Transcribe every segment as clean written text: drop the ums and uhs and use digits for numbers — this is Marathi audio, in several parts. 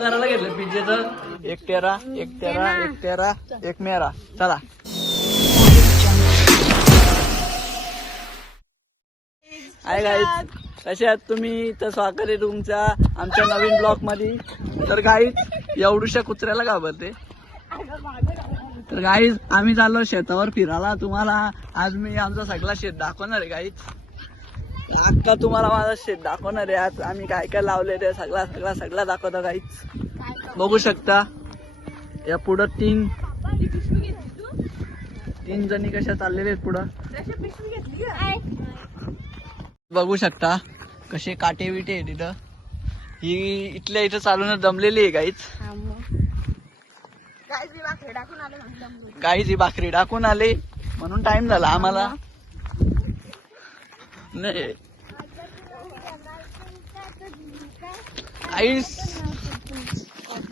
करायला घेतलं पिझ्झाचं. 1 13 1 13 1 13 1 मेरा. चला हाय गाईज, कसे आहात तुम्ही? तर स्वागत आहे तुमच्या आमच्या नवीन ब्लॉग मध्ये. तर गाईज एवढूशा कुत्र्याला घाबरते. तर गाईज आम्ही चाललो शेतावर फिरायला. तुम्हाला आज मी आमचा सगळा शेत दाखवणार आहे गाईज. अक्का तुम्हाला माझा शेत दाखवणार आहे. आज आम्ही काय काय लावले ते सगळा दाखवतो गाईज. बघू शकता या पुढं तीन जणी कशा चाललेले आहेत पुढं. बघू शकता कसे काटे विटे आहे तिथं. ही इथल्या इथं चालून दमलेली आहे गाईज. गाईज ही भाकरी टाकून आले म्हणून टाइम झाला आम्हाला. नाही गाईज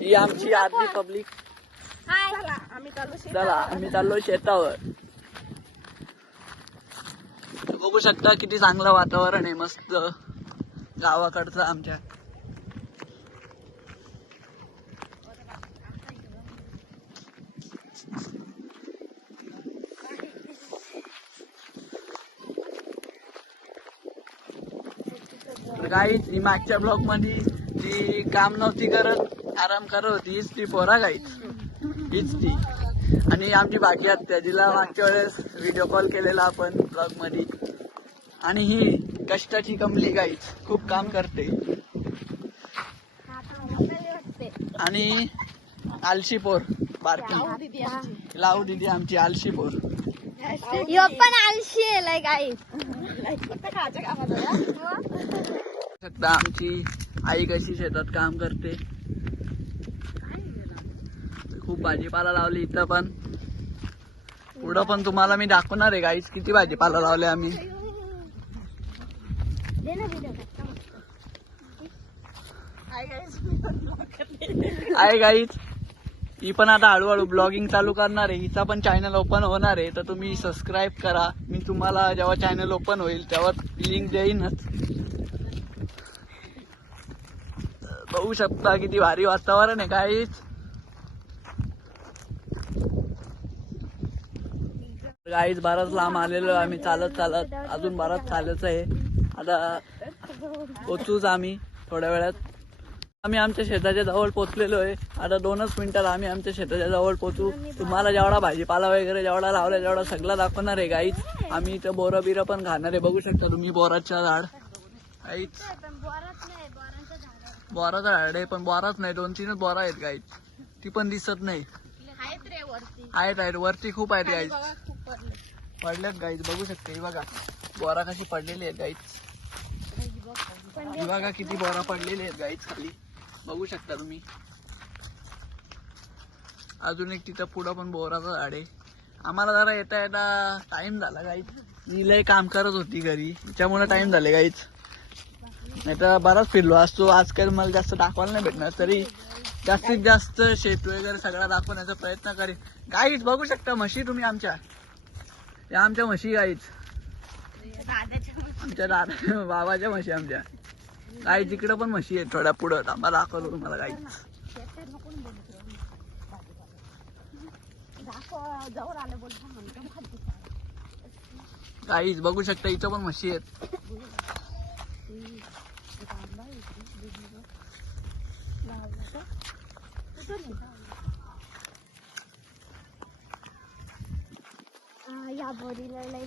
ही आमची आरती पब्लिक. चला आम्ही चाललो शेतावर. बघू शकता किती चांगलं वातावरण आहे मस्त गावाकडचं आमच्या. गाईज ही मागच्या ब्लॉग मध्ये ती काम नव्हती करत, आराम करत होती. हीच ती पोरा गाईज, हीच ती. आणि आमची भाजी आत्या जिला मागच्या वेळेस व्हिडिओ कॉल केलेला आपण ब्लॉग मध्ये. आणि ही कष्टाची कमली गाईज, खूप काम करते. आणि आलशी पोर बारकी लावू दिदी आमची आलशी पोर. पण आलशी आहे गाईज. आमची आई कशी शेतात काम करते. खूप भाजीपाला लावली इथं पण. पुढं पण तुम्हाला मी दाखवणार आहे गाईज किती भाजीपाला लावले आम्ही. आहे गाईज ही पण आता हळूहळू ब्लॉगिंग चालू करणार आहे. हिचा पण चॅनल ओपन होणार आहे. तर तुम्ही सबस्क्राईब करा. मी तुम्हाला जेव्हा चॅनल ओपन होईल तेव्हा लिंक देईनच. बघू शकता किती भारी वातावरण आहे गाईज. गाईज बराच लांब आलेलो आम्ही चालत अजून बराच चालायचं आहे. आता पोचूच आम्ही थोड्या वेळात. आम्ही आमच्या शेताच्या जवळ पोचलेलो आहे. आता 2च मिनिटात आम्ही आमच्या शेताच्या जवळ पोचू. तुम्हाला जेवढा भाजीपाला वगैरे जेवढा लावला तेवढा सगळा दाखवणार आहे गाईज. आम्ही इथं बोरं बिरं पण खाणार आहे. बघू शकता तुम्ही बोराचं झाड. गाईज बोराचं झाड आहे पण बोराच नाही, 2-3च बोरा आहेत गाईज. ती पण दिसत नाही. आहेत वरती खूप आहेत गाईज. पडल्यात गाईज बघू शकता. ही बघा बोरा कशी पडलेली आहेत गाईज. ही बघा किती बोरा पडलेली आहेत गाईज खाली. बघू शकता तुम्ही. अजून एक तिथं पुढं पण बोराचं झाड आहे. आम्हाला जरा येता टाइम झाला गाईज. मी लय काम करत होती घरी त्याच्यामुळे टाइम झाले गाईज. नाही तर बराच फिरलो असतो. आजकाल मला जास्त दाखवायला नाही भेटणार. तरी जास्तीत जास्त शेत वगैरे सगळा दाखवण्याचा प्रयत्न करेन. गाईज बघू शकता म्हशी तुम्ही आमच्या. या आमच्या म्हशी गाईज. आमच्या दादा बाबाच्या म्हशी आमच्या. गाईज तिकडं पण म्हशी आहेत थोड्या पुढं. थांबा दाखवतो तुम्हाला गाईज. गाईज बघू शकता इथं पण म्हशी आहेत. या बोरीला लई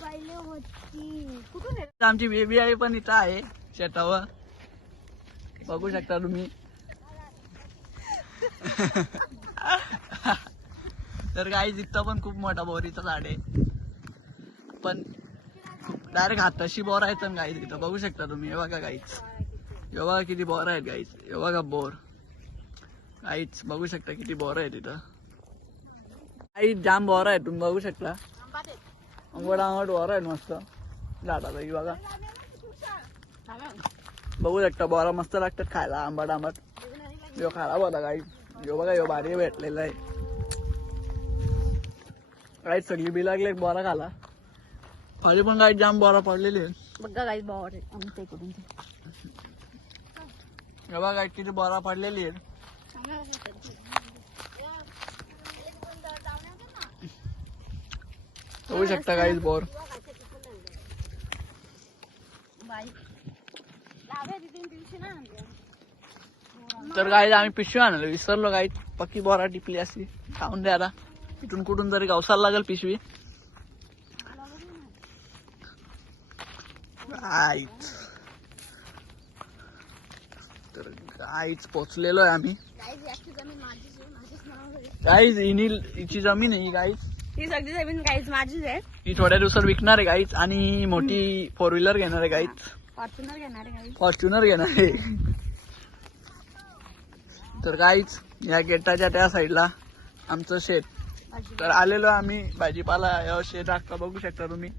पहिले होती. कुठून आमची बेबी आई पण इथं आहे शेतावर. बघू शकता तुम्ही. तर गाईज इथं पण खूप मोठा बोरीचा झाड आहे. पण डायरेक्ट हाताशी बोर आहेत गाईज इथं. बघू शकता तुम्ही. हे बघा गाईज, हे बघा किती बोर आहेत गाईज. हे बघा बोर गाईज. बघू शकता किती बोर आहेत इथं. गाईज जाम बोर आहेत तुम्ही बघू शकता. आंबट बोर आहेत मस्त झाडाला. ही बघा बघू शकता बोरा मस्त लागतात खायला आंबट. यो खायला बघा गाईज. यो बघा यो भारी भेटलेला आहे. गाईज सगळी बी लागले बोरा खाला. खाली पण गाईज जाम बोरा पडलेली आहे. बघा गाईज बोर आमच्या इकडून. हे बघा किती बोरा पडलेली आहेत. होऊ शकता काहीच बोर. तर गाईज आम्ही पिशवी आणलो, विसरलो गाईज. पक्की बोरा टिपली असती. खाऊन द्या आता. इथून कुठून तरी गावसाला लागेल पिशवी. गाईच तर गाईच पोचलेलो आहे आम्ही. गाईज हिची जमीन आहे. गाईज ही सगळी जमीन गाईज माझीच आहे. ही थोड्या दिवसात विकणार आहे गाईज. आणि मोठी 4 व्हीलर घेणार आहे गाईज. फॉर्च्युनर घेणार आहे गाईज. फॉर्च्युनर घेणार आहे. तर गाईज या गेटाच्या त्या साईडला आमचं शेत. तर आलेलो आम्ही भाजीपाला या शेत आता बघू शकता तुम्ही.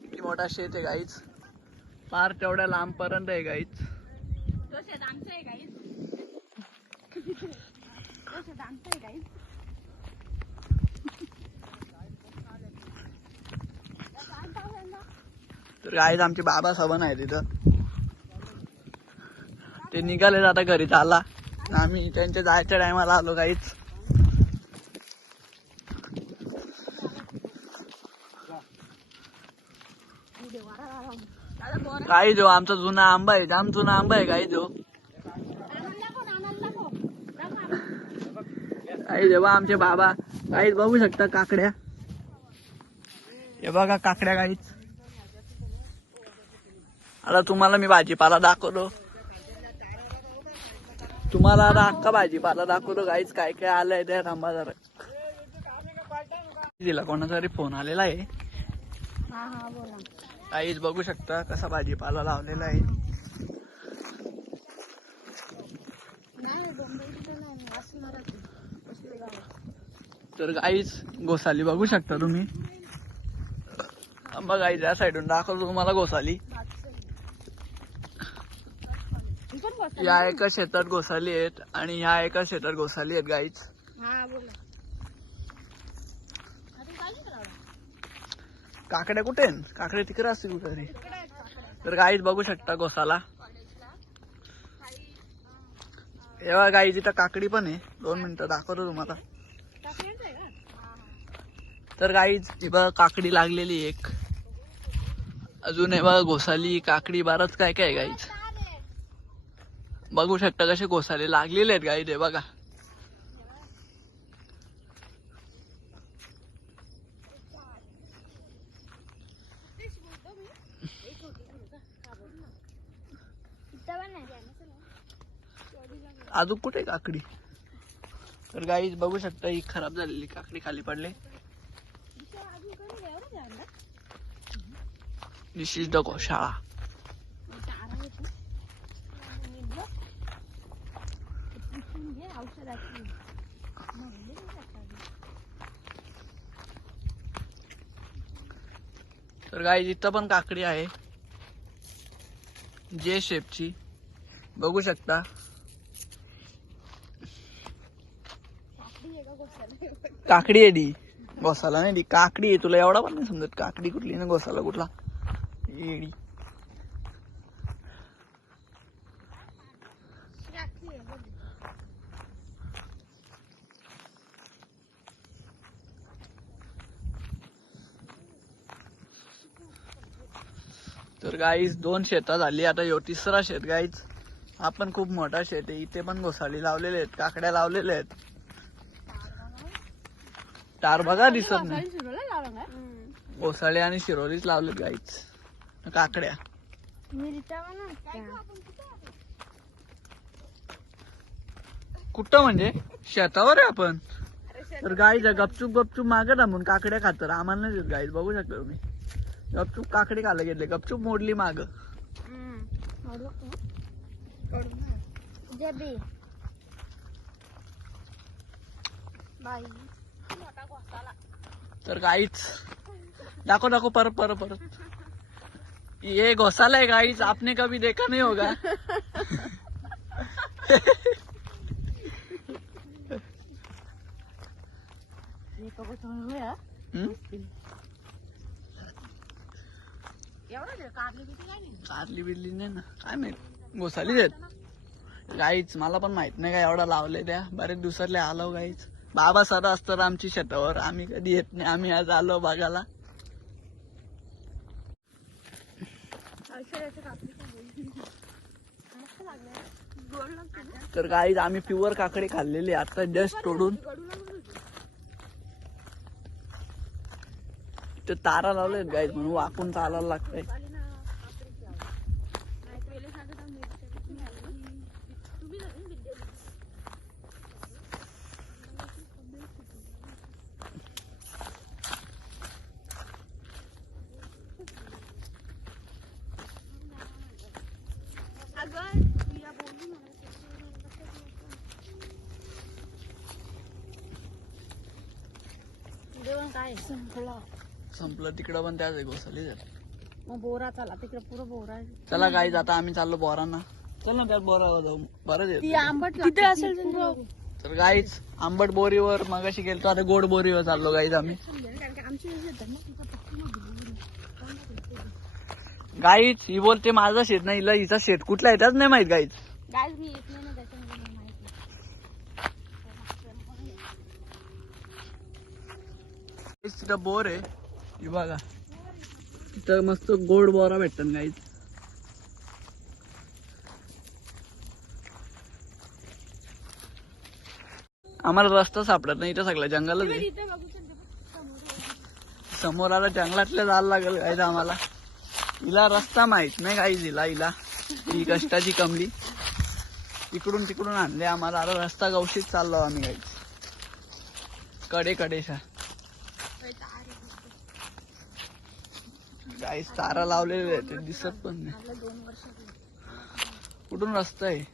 किती मोठा शेत आहे गाईज. फार तेवढ्या लांब पर्यंत आहे गाईज. तो शेत आमचं आहे गाईज. तो शेत आमचं आहे गाईज. तर गाईज आमचे बाबा सबन आहे तिथं. ते निघाले आता घरी चालला. आम्ही त्यांच्या जायच्या टायमाला आलो गाईज. गाईज हो आमचा जुना आंबा आहे. जाम जुना आंबा आहे गाईज हो. गाईज जेव्हा आमचे बाबा. गाईज बघू शकता काकड्या. हे बघा काकड्या गाईज. आता तुम्हाला मी भाजीपाला दाखवतो. तुम्हाला आता अख्खा भाजीपाला दाखवतो गाईज. काय काय आलंय त्या थांबा जरा. तिला कोणाचा तरी फोन आलेला आहे. गाईज बघू शकता कसा भाजीपाला लावलेला आहे. तर गाईज गोसाली बघू शकता तुम्ही. बघा गाईज या साईडून दाखवतो तुम्हाला गोसाली. या एका शेतात गोसाली आहेत आणि ह्या एका शेतात गोसाली आहेत गाईज. काकड्या कुठे आहेत? काकड्या तिकडे असतील कुठे. तर गाईज बघू शकता गोसाला. एव्हा गाईज इथं काकडी पण आहे. 2 मिनिटं दाखवतो तुम्हाला. तर गाईज बघा काकडी लागलेली एक. अजून बघा गोसाली काकडी बरंच काय काय गाईज. बघू शकता कसे गोसाले लागलेले आहेत गाईज. हे बघा. अजून कुठे काकडी. तर गाईज बघू शकता ही खराब झालेली काकडी खाली पडले. दिस इज द गोशाळा. तर गाईज इथं पण काकडी आहे. जे शेपची बघू शकता. काकडी आहे ती. गोसाला नाही ती काकडी आहे. तुला एवढा पण नाही समजत काकडी कुठली ना गोसाला कुठला. येडी. तर गाईज 2 शेतात झाली. आता ह्यो 3रा शेत गाईज. हा पण खूप मोठा शेत आहे. इथे पण गोसाळी लावलेले आहेत. काकड्या लावलेल्या आहेत. तार बघा दिसत नाही. गोसाळे आणि शिरोलीच लावलेत गाईज. काकड्या कुठं म्हणजे शेतावर आहे आपण. तर गाईज गपचूप गपचूप मागे थांबून काकड्या खातर आम्हाला नाही देत गाईज. बघू शकता तुम्ही. गपचूप काकडे खायला घेतले. गपचूप मोडली माग. तर गाईच दाखो दाखो परत परत परत. ये घोसाला है गाइस. आपने कभी देखा नहीं होगा. कारली बिरली नाही ना, काय माहित घोसालीच आहेत गाईच. मला पण माहित नाही काय एवढा लावले त्या, बरेच दिवसातले आलो गाईच. बाबा सर असतात आमची शेतावर, आम्ही कधी येत नाही. आम्ही आज आलो बघायला. तर गाईज आम्ही प्युअर काकडे खाल्लेले आता जस्ट तोडून. ते तारा लावले गाईज म्हणून वाकून चालायला लागतंय. काय संपलं तिकडं पण त्याच घोसाली झाली. मग बोरा चला तिकडे पुरं बोरा आहे. चला गाईज आता आम्ही चाललो बोरांना. चल ना त्यात बोरावर जाऊ, बरंच ती येत. आंबट तिथे असेल तर गाईज आंबट बोरीवर मगाशी गेलतो, आता गोड बोरीवर चाललो गाईज आम्ही. गाईज ही बोलते माझा शेत नाही, हिला हिचा शेत कुठला आहे त्याच नाही माहित गाईज. गाईज मी येत नाही ना त्याच्यामुळे माहिती. तिथं बोर आहे ही बघा, तिथं मस्त गोड बोरा भेटतात गाईज. आम्हाला रस्ता सापडत नाही, इथं सगळं जंगलच आहे. समोर आला जंगलातल्या जायला लागेल गाईज आम्हाला. हिला रस्ता माहित नाही गाईज, हिला ही कष्टाची कमली. इकडून तिकडून आणले आम्हाला, आता रस्ता गवशीत चाललो आम्ही गाईज कडेचा. गाईज तारा लावलेले ते दिसत पण नाही. कुठून रस्ता आहे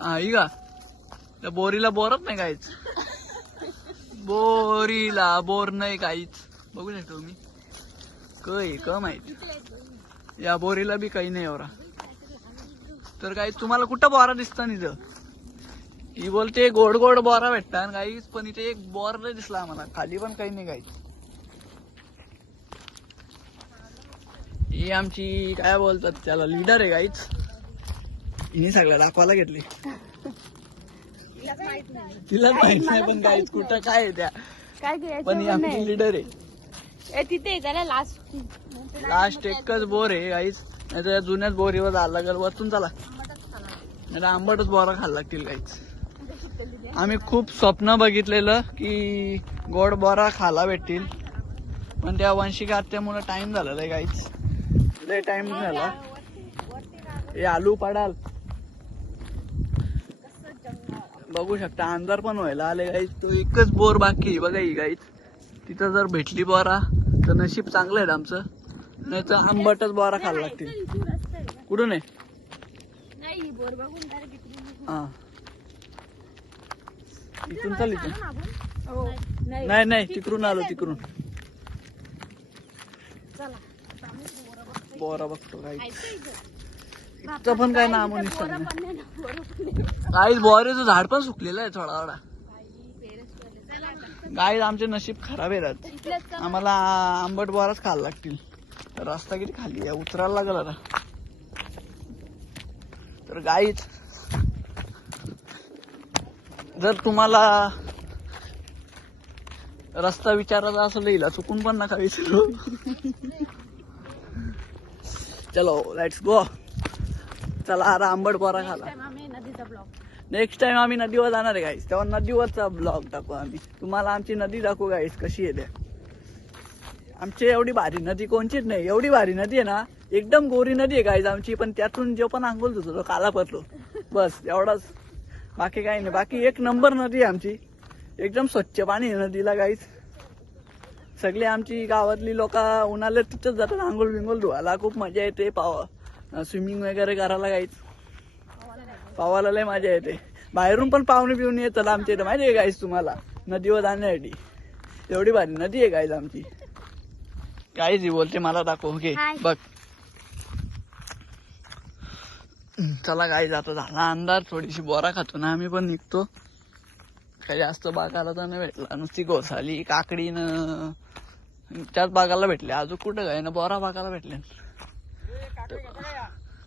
हा ही का? त्या बोरीला बोरच नाही काहीच, बोरीला बोर नाही काहीच. बघू शकतो तुम्ही काही क माहित, या बोरीला बी काही नाही एवढा. तर काही तुम्हाला कुठं बोरा दिसता इथं? ही बोलते गोड गोड बोरा भेटतात काहीच, पण इथे एक बोर नाही दिसला आम्हाला. खाली पण काही नाही काहीच. ही आमची काय बोलतात त्याला लीडर आहे काहीच. हिने सगळं दाखवायला घेतले, तिला माहित नाही पण काहीच कुठं काय आहे त्या. काय पण ही आमची लीडर आहे. तिथे त्याला लास्ट एकच बोर आहे काहीच, नाही तर जुन्याच बोरीवर जायला लागेल वरतून. चला नाही आंबटच बोरा खायला लागतील काहीच. आम्ही खूप स्वप्न बघितलेलं की गोड बोरा खायला भेटतील, पण त्या वंशिका आत्यामुळे टाइम झालेला आहे काहीच. लय टाइम झाला. हे आलू पडाल बघू शकता, अंधार पण व्हायला आले गाईच. तो एकच बोर बाकी बघा ही गाईच. तिथं जर भेटली बोरा तर नशीब चांगलं आहे आमचं, नाही तर आंबटच बोरा खायला लागतील. कुठून आहे? हा इथून चाल, इथून नाही तिकडून आलो, तिकडून बोरा बघतो काही. इथं पण काय नामो निशाण नाही. काही बोरेचं झाड पण सुकलेलं आहे थोडा थोडा. गाईज आमचे नशीब खराब आहे, आम्हाला आंबट बोराच खायला लागतील. रस्ता किती खाली आहे, उतरायला लागल आता. तर गाईज जर तुम्हाला रस्ता विचारायचा असेल हिला चुकून पण नका विचारू. चलो लेट्स गो. चला आता आंबट बोरा खाला. नेक्स्ट टाइम आम्ही नदीवर जाणार आहे गाईस, तेव्हा नदीवरचा ब्लॉग टाकू आम्ही तुम्हाला. आमची नदी दाखवू गाईस कशी आहे त्या. आमची एवढी भारी नदी कोणचीच नाही, एवढी भारी नदी आहे ना, एकदम गोरी नदी आहे गाईस आमची. पण त्यातून जो पण आंघोळ धुतो तो काला पडतो, बस एवढाच, बाकी काही नाही. बाकी एक नंबर नदी आहे आमची, एकदम स्वच्छ पाणी आहे नदीला गाईस. सगळी आमची गावातली लोक उन्हाळ्यात तिथंच जातात आंघोळ बिंगोळ धुवायला. खूप मजा येते स्विमिंग वगैरे करायला गाईच. पावाला लय मजा येते. बाहेरून पण पाहुणे पिऊन येतात आमच्या इथं माहिती आहे गाईस तुम्हाला, नदीवर जाण्यासाठी. एवढी भारी नदी आहे गाईज आमची. गाईज ही बोलते मला दाखव घे बघ. चला गाईज आता झाला अंधार, थोडीशी बोरा खातो ना आम्ही पण निघतो. काही जास्त बागाला तर नाही भेटला, नुसती घोसाली काकडीनं त्याच बागाला भेटले. अजून कुठं काय ना बोरा बागाला भेटले.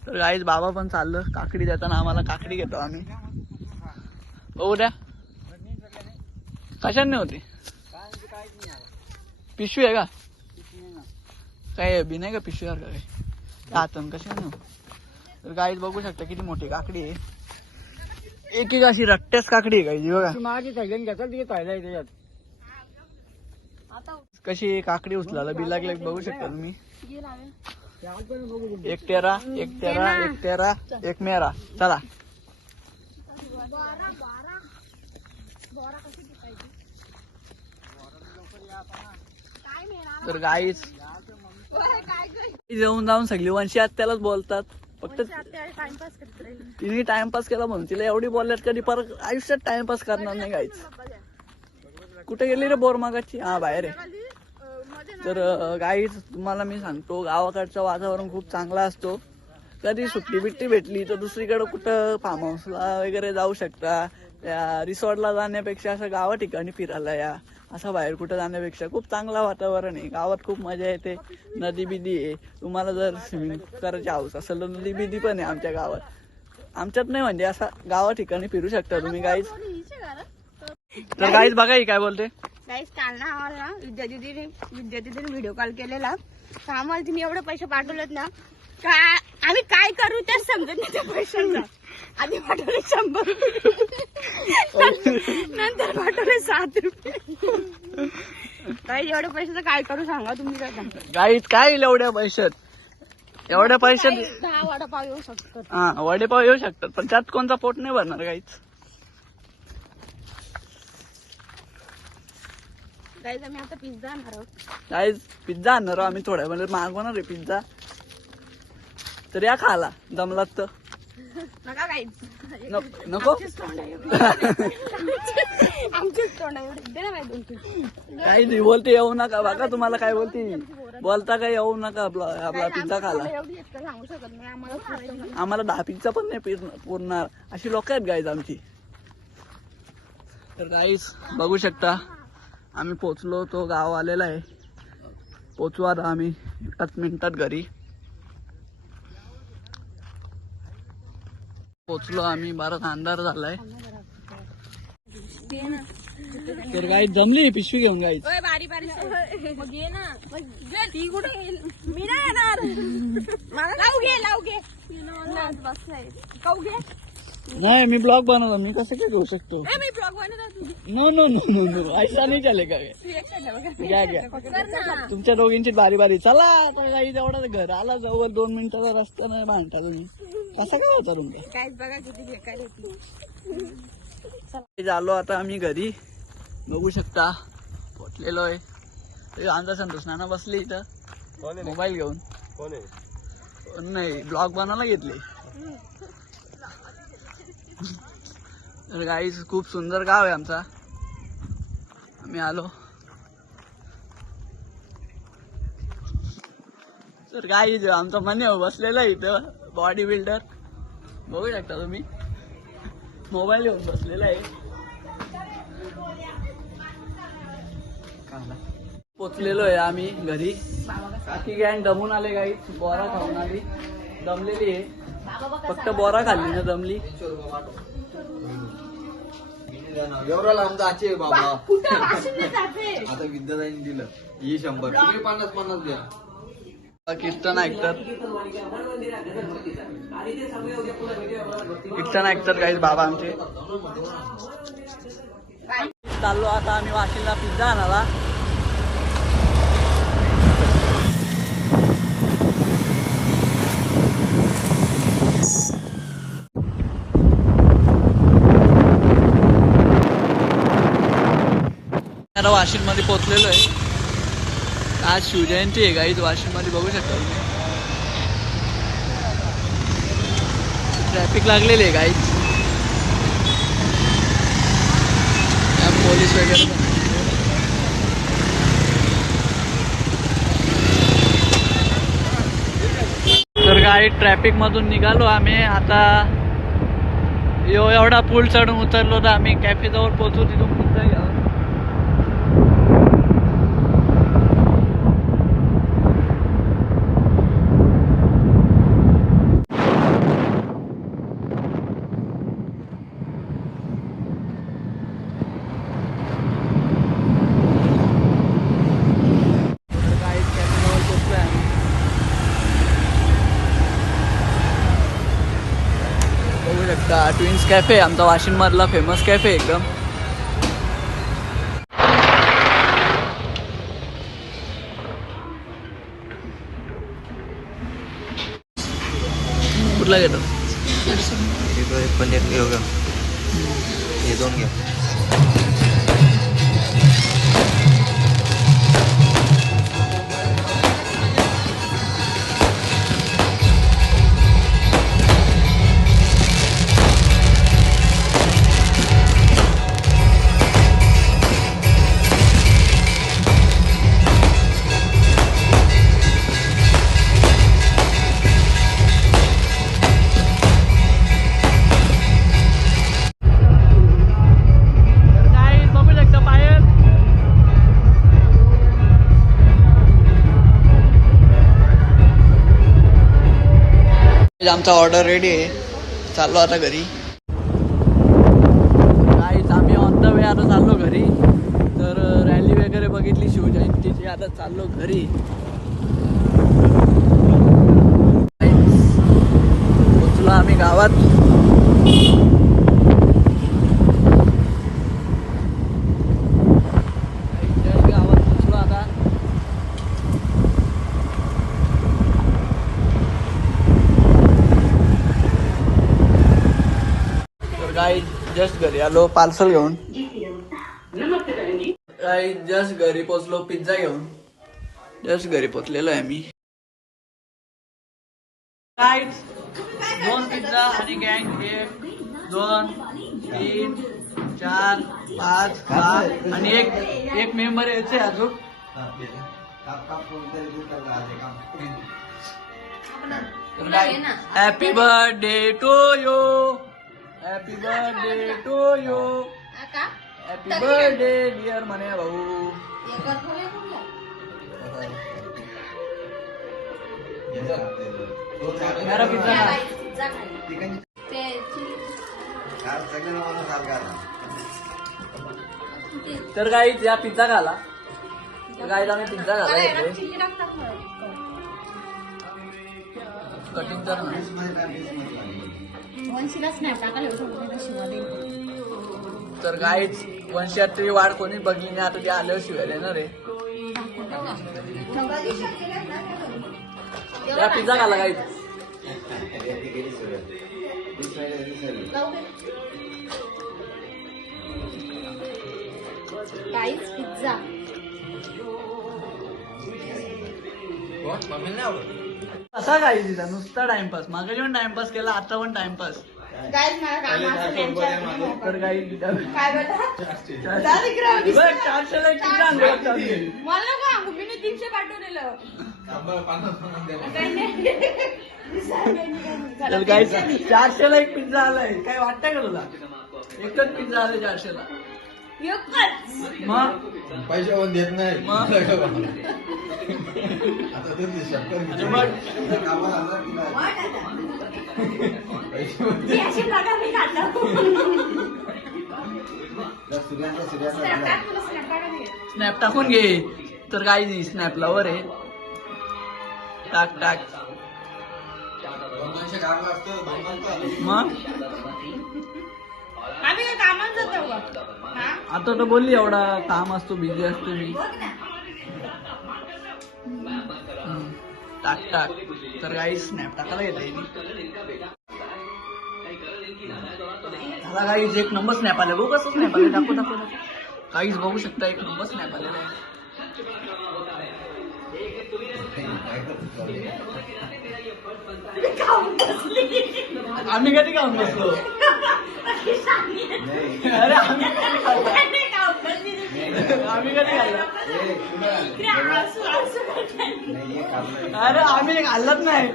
तर गाईज बाबा पण चाललं काकडी देताना. आम्हाला काकडी घेतो आम्ही. बघू द्या कशाने होती. पिशवी आहे का काय बी नाही का पिशवीवर का काय हातन कशाने हो. तर गाईज बघू शकता किती मोठी काकडी आहे. एक एक अशी रट्ट्याच काकडी आहे गाईज बघा. कशी काकडी उचलायला बी लागले बघू शकता तुम्ही. एक तेरा एक तेरा एक तेरा एक मेरा. चला तर गाईच जेवून जाऊन सगळी वंशी आत्यालाच बोलतात. फक्त तिने टाइमपास केला म्हणून तिला एवढी बोलल्यात कधी परत आयुष्यात टाइमपास करणार नाही गाईच. कुठे गेली रे बोर मागाची. हा बाहेर आहे. तर गाईच तुम्हाला मी सांगतो गावाकडचं वातावरण खूप चांगला असतो. कधी सुट्टी बिट्टी भेटली तर दुसरीकडे कुठं फार्म हाऊसला वगैरे जाऊ शकता. त्या रिसॉर्टला जाण्यापेक्षा असं गावा ठिकाणी फिरायला या. असं बाहेर कुठं जाण्यापेक्षा खूप चांगला वातावरण आहे. गावात खूप मजा येते. नदी बिदी आहे. तुम्हाला जर स्विमिंग करायची हाऊस असेल तर नदी बिदी पण आहे आमच्या गावात. आमच्यात नाही म्हणजे असं गावा ठिकाणी फिरू शकता तुम्ही गाईज. तर गाईज बघा ही काय बोलते. गाईस काल ना आम्हाला विद्या दीदीने व्हिडिओ कॉल केलेला. तर आम्हाला तिने एवढे पैसे पाठवलेत ना का आम्ही काय करू तेच समजत नाही त्या पैशांचा. आधी पाठवले 100 नंतर पाठवले 7 रुपये. काही एवढ्या पैशाचं काय करू सांगा तुम्ही. काय सांगता गाईज काय एवढ्या पैशात. एवढ्या पैशात 10 वडापाव येऊ शकतात. हा वडेपाव येऊ शकतात पण त्यात कोणता पोट नाही भरणार गाईच. गाईज आम्ही आता पिझ्झा आणणार आहोत. गाईज पिझ्झा आणणार आहोत आम्ही. थोड्या वेळात मागवणार आहे पिझ्झा. तर या खाला जमलात तर. नका गाईज नको आमचीच तोंड एवढे दे ना माहिती. काही नाही बोलते येऊ नका. बघा तुम्हाला काय बोलते बोलता काय येऊ नका. आपला पिझ्झा खाला. एवढी इतकं सांगू शकत नाही आम्हाला. आम्हाला 10 पिझ्झा पण नाही पुरणार अशी लोक आहेत गाईज आमची. तर गाईज बघू शकता आम्ही पोचलो. तो गाव आलेला आहे. पोचू आता आम्ही 1 मिनिटात घरी पोचलो आम्ही. बराच अंधार झालाय. तर गाईज जमली पिशवी घेऊन गाईज. बारी बारी मग ये ना. ती कुठे मी नाही येणार. लावू घे काऊ घे. नाही मी ब्लॉग बनवतो. मी कसं काय घेऊ शकतो. मी ब्लॉग बनवत. No no no no no ऐसा नाही चालेल का. घ्या घ्या तुमच्या दोघींची बारी बारी. चला आता काही तेवढा घर आला जवळ 2 मिनिटाचा रस्ता नाही भांडता तुम्ही. कसा काय होता तुमचा. काय बघा किती बेकार होती. आलो आता आम्ही घरी. बघू शकता पोचलेलो आहे. आमचा संतोष नाना बसले इथं मोबाईल घेऊन. नाही ब्लॉग बनवायला घेतले. तर गाईज खूप सुंदर गाव आहे आमचा. आम्ही आलो. तर गाईज आमचा मने बसलेला आहे इथं बॉडी बिल्डर. बघू शकता तुम्ही मोबाईल घेऊन बसलेला आहे. पोचलेलो आहे आम्ही घरी. बाकी गँग दमून आले गाईज. बोरा खाऊन आली. दमलेली आहे. फक्त बोरा खाल्ली ना दमली. एवढा लांब जायचे बाबा. आता विद्यादाईने दिलं ही 100 तुम्ही 50 द्या. कीर्तन ऐकतात. कीर्तन ऐकतात गाईज बाबा आमचे. चाललो आता आम्ही वाशीला पिझ्झा आणायला. आता वाशिम मध्ये पोहोचलेलो आहे. आज शिवजयंती आहे गाईज वाशिम मध्ये बघू शकता. ट्रॅफिक लागलेली आहे गाईज. पोलीस वगैरे तर गाईड ट्रॅफिक मधून निघालो आम्ही आता. एवढा पूल चढून उतरलो तर आम्ही कॅफे जवळ पोहोचू. तिथून पिझ्झा घ्यावं. ट्विन्स कॅफे, आमचा वाशिम मधला फेमस कॅफे एकदम. कुठला घेतो? पनीर घेऊ का? हे दोन घ्या. आमचा ऑर्डर रेडी आहे, चाललो आता घरी. काहीच आम्ही ऑन द वे आता चाललो घरी. तर रॅली वगैरे बघितली शिवजयंतीची, आता चाललो घरी. पोचलो आम्ही गावात. गावात पोचलो आता. काही जस्ट घरी आलो पार्सल घेऊन. काही जस्ट घरी पोचलो पिझ्झा घेऊन. जस्ट घरी पोचलेलो आहे मी. काय 2 पिझ्झा आणि गँग 1 2 3 4 5 6 आणि एक मेंबर यायचे अजून. Happy birthday to you. Happy birthday to you. Happy birthday dear म्हणे भाऊ. मेरा पिझ्झा तर काही या पिझ्झा खाला. काय आम्ही पिझ्झा खाला येतोय. कटिंग कर तर काहीच वंशात तरी वाढ कोणी बघली नाही. आता ते आल्यावर शिवायला येणार आहे. या पिझ्झा खाला काहीच. पिझ्झा असा काही तिचा नुसता टाइमपास. मागे पण टाइमपास केला, आता पण टाइमपास. तर काही काय बेटा 400ला एक पिझ्झा आणला. मला का मी 300 पाठवलेलं. तर काही 400ला एक पिझ्झा आलाय. काय वाटतंय का तुला? एकच पिझ्झा आलाय 400ला. मग पैसे कोण देत नाही. स्नॅप टाकून घे. तर काही स्नॅप लवर आहे. टाक टाक. मग आम्ही काय कामात जातो का? आता तर बोलली एवढा काम असतो, बिझी असतो मी. टाक टाक. तर काही स्नॅप टाकायला येते. मला काहीच एक नंबर स्नॅप आले. बघू कसं स्नॅप आले. दाखव दाखव. काहीच बघू शकता एक नंबर स्नॅप आलेला आहे. आम्ही कधी खाऊन बसलो. अरे आम्ही कधी खाल्ला. अरे आम्ही खाल्लंच नाही.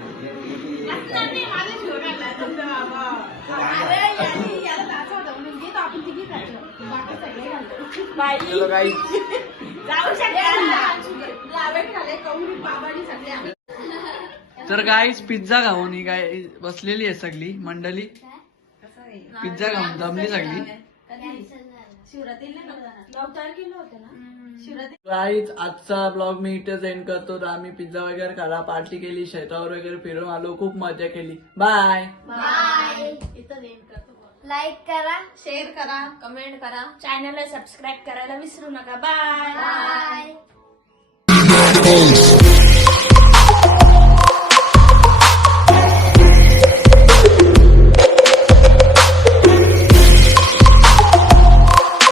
चलो काही तर गाईच पिझ्झा खाऊन ही काय बसलेली आहे सगळी मंडळी. पिझ्झा खाऊन जमली सगळी. गाईच आजचा ब्लॉग मी इथेच एंड करतो. तर आम्ही पिझ्झा वगैरे खाला, पार्टी केली, शेतावर वगैरे फिरून आलो, खूप मजा केली. बाय. लाईक करा, शेअर करा, कमेंट करा, चॅनलला सबस्क्राईब करायला विसरू नका. बाय. Hey,